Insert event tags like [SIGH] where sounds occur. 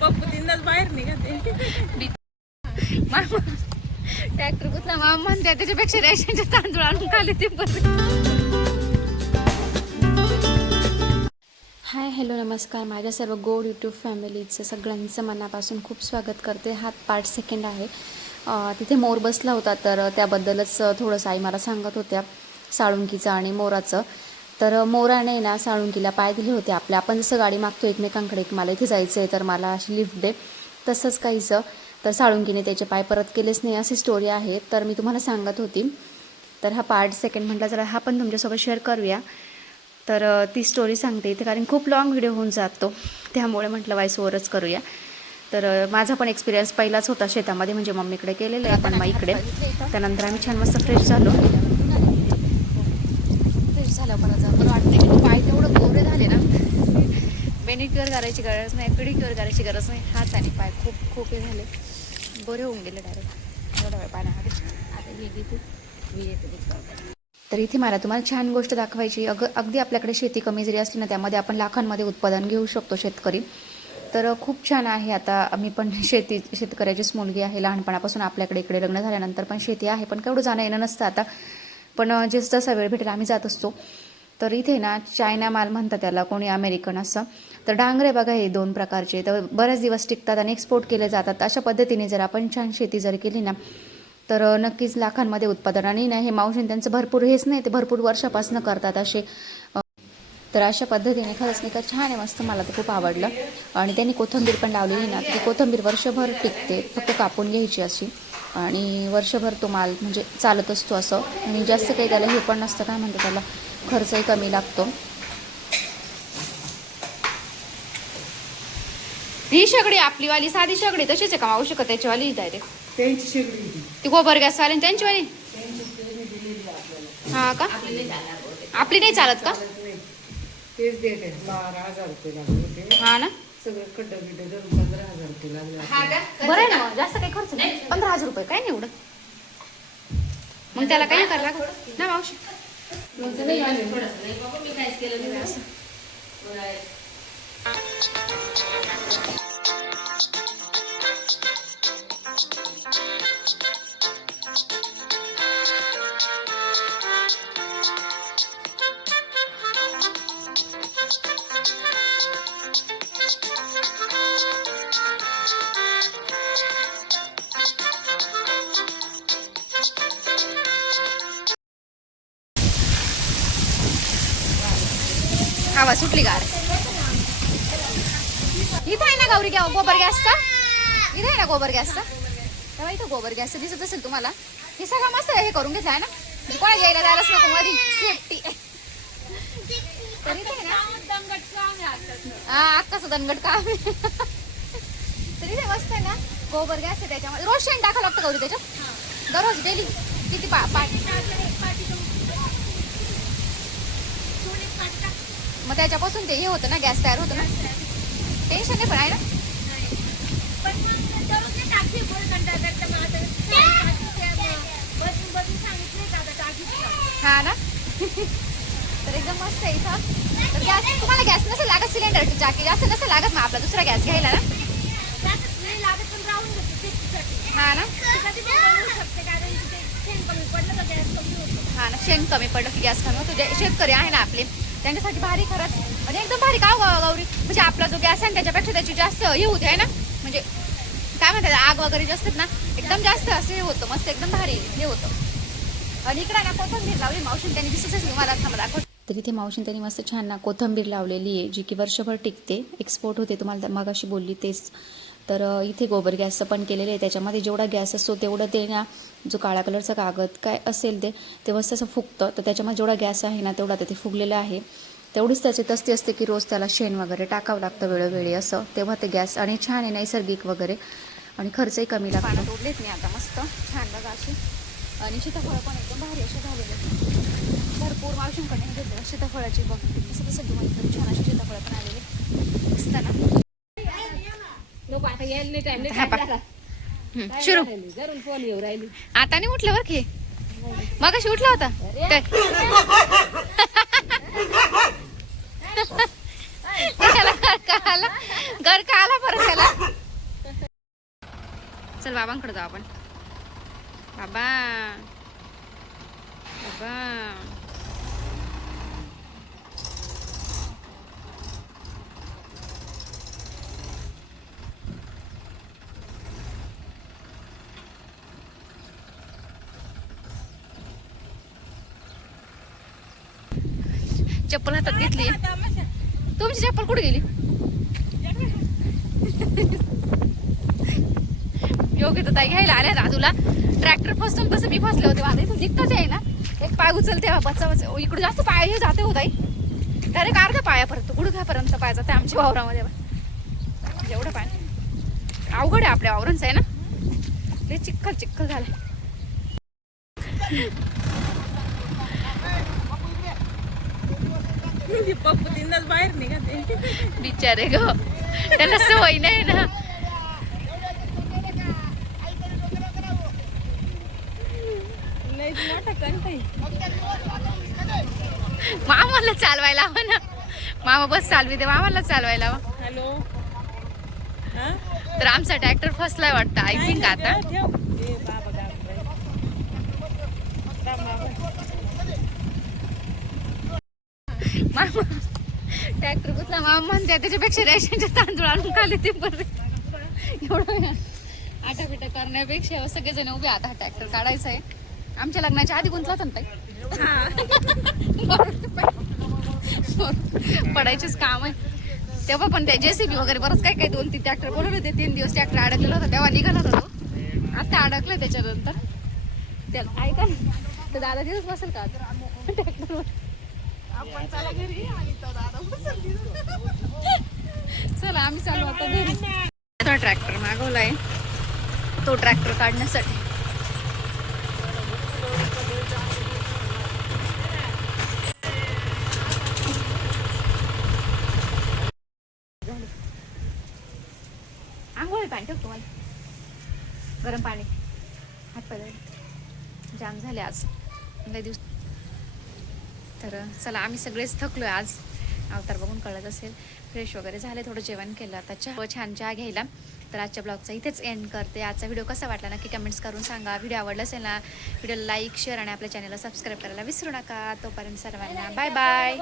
पप्पू तीनदाच बाहेर निघते ट्रॅक्टर कुठला माम म्हणते त्याच्यापेक्षा रेशनचे तांदूळ आणून खाली ते बरं हाय हॅलो नमस्कार. माझ्या सर्व गोड यूट्यूब फॅमिलीचं सगळ्यांचं मनापासून खूप स्वागत करते. हा पार्ट सेकंड आहे. तिथे मोर बसला होता तर त्याबद्दलच थोडंसं आई मला सांगत होत्या साळुंकीचं आणि मोराचं. तर मोराने ना साळुंकीला पाय दिले होते आपल्या आपण जसं गाडी मागतो एकमेकांकडे मला इथे जायचं आहे तर मला अशी लिफ्ट दे. तसंच काहीचं तर साळुंकीने त्याचे पाय परत केलेच नाही अशी स्टोरी आहे. तर मी तुम्हाला सांगत होती. तर हा पार्ट सेकंड म्हटलं जरा हा पण तुमच्यासोबत शेअर करूया. तर ती स्टोरी सांगते इथे कारण खूप लाँग व्हिडिओ होऊन जातो त्यामुळे म्हटलं वाईस ओवरच करूया. तर माझा पण एक्सपिरियन्स पहिलाच होता शेतामध्ये म्हणजे मम्मीकडे केलेलं आहे पण मग इकडे त्यानंतर आम्ही छान मस्त फ्रेश झालो. फ्रेश झालं परत बरं वाटते पाय तेवढं गोरे झाले ना पेनिक्युअर करायची गरज नाही पिडिक्युअर करायची गरज नाही. हात आणि पाय खूप खूप हे झाले. बरे होऊन गेले डायरेक्ट एवढा वेळ पाण्यामध्ये आता ही घेते मी येते तर इथे मला तुम्हाला छान गोष्ट दाखवायची. अग अगदी आपल्याकडे शेती कमी जरी असली ना त्यामध्ये आपण लाखांमध्ये उत्पादन घेऊ शकतो शेतकरी. तर खूप छान आहे आता. मी पण [LAUGHS] शेती शेतकऱ्याचीच मुलगी आहे. लहानपणापासून आपल्याकडे इकडे लग्न झाल्यानंतर पण शेती आहे. पण केवढं जाणं येणं नसतं आता. पण अ, जसा वेळ भेटेल आम्ही जात असतो. तर इथे ना चायना माल म्हणतात त्याला कोणी अमेरिकन असं. तर डांगरे बघा हे दोन प्रकारचे. तर बरेच दिवस टिकतात आणि एक्सपोर्ट केले जातात. अशा पद्धतीने जर आपण छान शेती जर केली ना तर नक्कीच लाखांमध्ये उत्पादन. आणि ना हे मावशीन त्यांचं भरपूर हेच नाही ते भरपूर वर्षापासून करतात असे. तर अशा पद्धतीने खरंच नाही का छान आहे मस्त. मला तर खूप आवडलं. आणि त्यांनी कोथिंबीर पण लावलेली ना ती कोथिंबीर वर्षभर टिकते फक्त कापून घ्यायची अशी. आणि वर्षभर तो माल म्हणजे चालत असतो असं. आणि जास्त काही त्याला हे पण नसतं काय म्हणतात त्याला? खर्चही कमी लागतो. ही शेगडी आपली वाली साधी शेगडी तशीच आहे का? मावू शकत त्याचीवाली डायरेक्ट त्यांची शेगडी होती. ती गोबर गॅस वाली त्यांची वाली हा का? आपली नाही चालत का. तेच देत. बारा हजार रुपये लागले होते. हा ना? सगळं खड्डा बिड्डा धरून पंधरा हजार रुपये लागले बरं आहे ना जास्त काही खर्च नाही. पंधरा हजार रुपये काय नाही एवढं. मग त्याला काही करायला लागत ना मावशी. गावा सुटली गार. इथं आहे ना गौरी गाव गोबर गॅसचा? इथं आहे ना गोबर गॅसचा? तेव्हा इथं गोबर गॅसचं दिसत असेल तुम्हाला. हे सगळं मस्त हे करून घेतलं आहे ना? कोणा यायला जायलाच नको मधी. सेफ्टी तर इथे आहे ना? हा अक्काचं दणगट काम तर इथे मस्त आहे ना? गोबर गॅस आहे त्याच्यामध्ये. रोज शेण टाकावं लागतं गौरी त्याच्यात. दररोज डेली. किती पा पाठ मग त्याच्यापासून ते हे होतं ना गॅस तयार होतं ना? टेन्शन नाही पण आहे ना? हा ना? [LAUGHS] तर एकदम मस्त आहे इथं. तर गॅस तुम्हाला गॅस नसेल लागत सिलेंडर टाकी जास्त नसेल लागत मग आपला दुसरा गॅस घ्यायला ना? हा ना? हा ना? शेण कमी पडलं की गॅस कमी होतो. शेतकरी आहे ना आपले त्यांच्यासाठी भारी खरंच. म्हणजे एकदम भारी का हो, गौरी? म्हणजे आपला जो गॅस आहे ना, त्याच्यापेक्षा त्याची जास्त हे होते आहे ना. म्हणजे काय म्हणतात आग वगैरे जे असतात ना एकदम जास्त असं हे होतं मस्त एकदम भारी हे होतं. आणि इकडे ना कोथंबीर लावली मावशीन त्यांनी दिसतच नाही मला थांबा तर इथे मावशीन त्यांनी मस्त छान ना कोथंबीर लावलेली आहे जी की वर्षभर टिकते. एक्सपोर्ट होते तुम्हाला मग अशी बोलली तेच. तर इथे गोबर गॅसचं पण केलेलं आहे. त्याच्यामध्ये जेवढा गॅस असतो तेवढं ते ना जो काळ्या कलरचा कागद काय असेल ते ते मस्त असं फुगतं. तर त्याच्यामध्ये जेवढा गॅस आहे ना तेवढा ते फुगलेलं आहे. तेवढीच त्याची तस्ती असते की रोज त्याला शेण वगैरे टाकावं लागतं वेळोवेळी असं. तेव्हा ते गॅस आणि छान आहे नैसर्गिक वगैरे. आणि खर्चही कमी लागतो. पाण्यात उडलेत मी आता मस्त. छान बघा अशी. आणि सीताफळं पण एकदम भारी असे झालेले भरपूर मावशींकडे घेतले सीताफळाची बघ तसं तसं घेऊन छान अशी सीताफळं पण आलेले मस्त ना आता नाही उठलं बरं की. मग उठला होता. त्याला गरका आला? परत त्याला? चल बाबांकडे जाऊ आपण. बाबा. बाबा. चप्पल हातात घेतली. तुमची चप्पल कुठे गेली? योग्य तर ताई घ्यायला आल्या राजूला ट्रॅक्टर फसतो तसं मी फसले होते. माझा इथून निघताच आहे ना एक पाय उचलते बच्चा बच्चा इकडे जास्त पाय हे जाते हो ताई. डायरेक्ट अर्ध्या पायापर्यंत गुडघ्यापर्यंत पाय जाते आमच्या वावरामध्ये. जेवढं पाय. अवघड आहे आपल्या वावरांचं आहे ना? लय चिखल चिखल झालं पप्पू तीनदाच बाहेर निघते बिचारे ग. त्याला सवय नाही ना. मामाला चालवायला हवं ना. मामा बस चालवी दे मामाला चालवायला हवं. हॅलो. हा? तर आमचा ट्रॅक्टर फसलाय वाटतं आय थिंक आता ठेव, ठेव. ए, बाबा घाबरायला. थांब, बाबा. मामा ट्रॅक्टर कुठला मामा म्हणते त्याच्यापेक्षा रेशनचे तांदूळ आणून खाली ते बरे. एवढं आटापिटा करण्यापेक्षा सगळेजण उभे आता हा ट्रॅक्टर काढायचा आहे. आमच्या लग्नाच्या आधी गुंतला होता ना ताई? पडायचेच काम आहे. तेव्हा पण त्या जेसीबी वगैरे बरंच काय काय दोन तीन ट्रॅक्टर बोलवले होते. तीन दिवस ट्रॅक्टर अडकलेला होता. तेव्हा निघाला होता तो. आता अडकलं त्याच्यानंतर. त्याला ऐका ना. तर दादा दिवस बसेल का ट्रॅक्टरवर आपण चला घरी आणि तो दादा चला आम्ही चालू आता घरी. तो ट्रॅक्टर मागवलाय. तो ट्रॅक्टर काढण्यासाठी. आंघोळ पाणी ठेवतो मला गरम पाणी. हात पाय जाम झाले आज. लय दिवस. तर चला आम्ही सगळेच थकलोय आज. अवतार बघून कळत असेल. फ्रेश वगैरे झाले थोडं जेवण केलं आता. चहा हो, छान चहा घ्यायला. तर आजच्या ब्लॉगचा इथेच एंड करते. आजचा व्हिडिओ कसा वाटला नक्की कमेंट्स करून सांगा. व्हिडिओ आवडला असेल ना व्हिडिओला लाईक शेअर आणि आपल्या चॅनलला सबस्क्राईब करायला विसरू नका. तोपर्यंत सर्वांना बाय बाय